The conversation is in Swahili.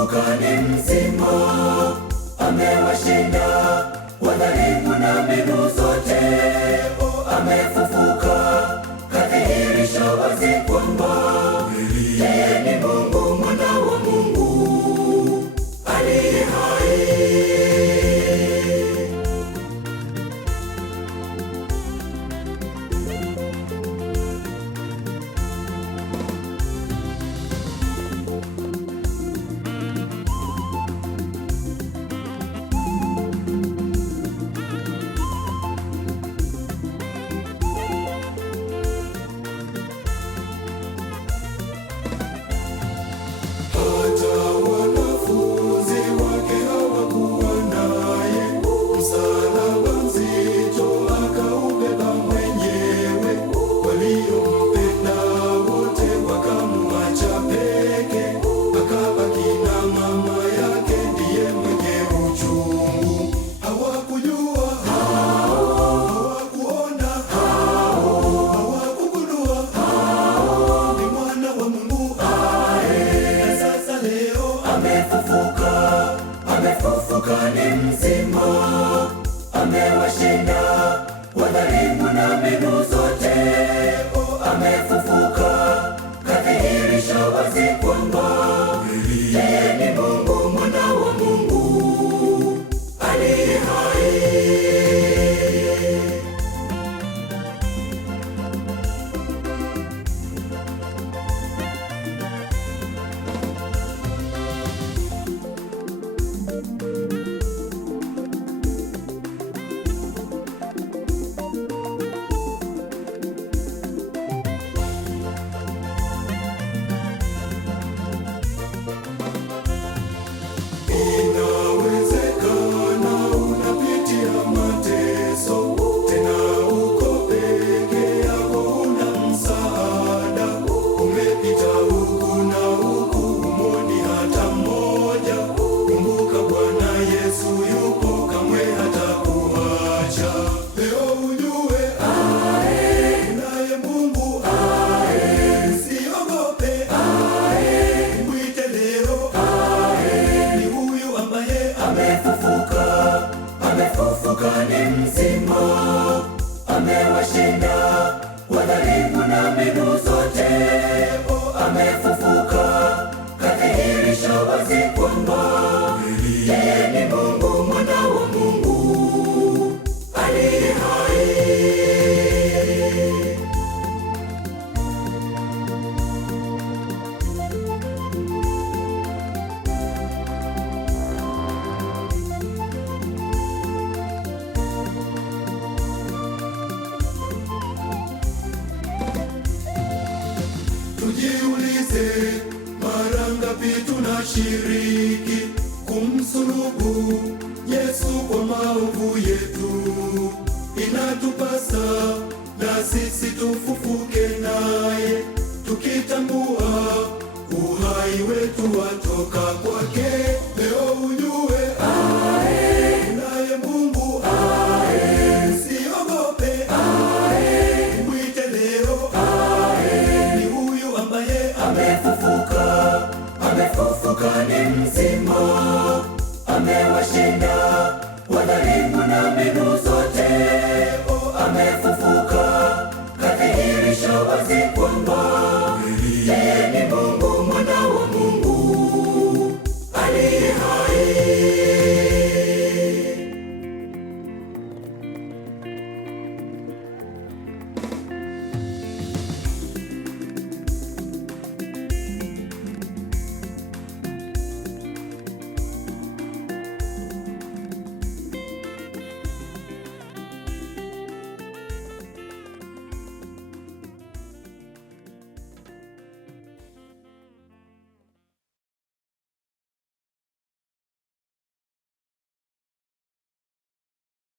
amefufuka ni mzima, amewashinda wadhalimu na mbinu zote. Amefufuka, kadhihirisha wazi kwamba yeye ni Mungu, mwana wa Mungu aliye hai. Amefufuka ni mzima, amewashinda wadhalimu na mbinu zote. Amefufuka, kadhihirisha wazi kwamba yeye ni Mungu, mwana wa Mungu aliye hai. Amefufuka ni mzima, amewashinda wadhalimu na mbinu zote. Amefufuka, kadhihirisha wazi kwamba yeye ni Mungu, mwana wa Mungu aliye hai. Tujiulize, mara ngapi tunashiriki kumsulubu Yesu kwa maovu yetu? Inatupasa na sisi tufufuke naye, tukitambua uhai wetu watoka kwake. Leo ujue unaye Mungu, usiogope, mwite leo. Amefufuka ni mzima, amewashinda wadhalimu na mbinu zote.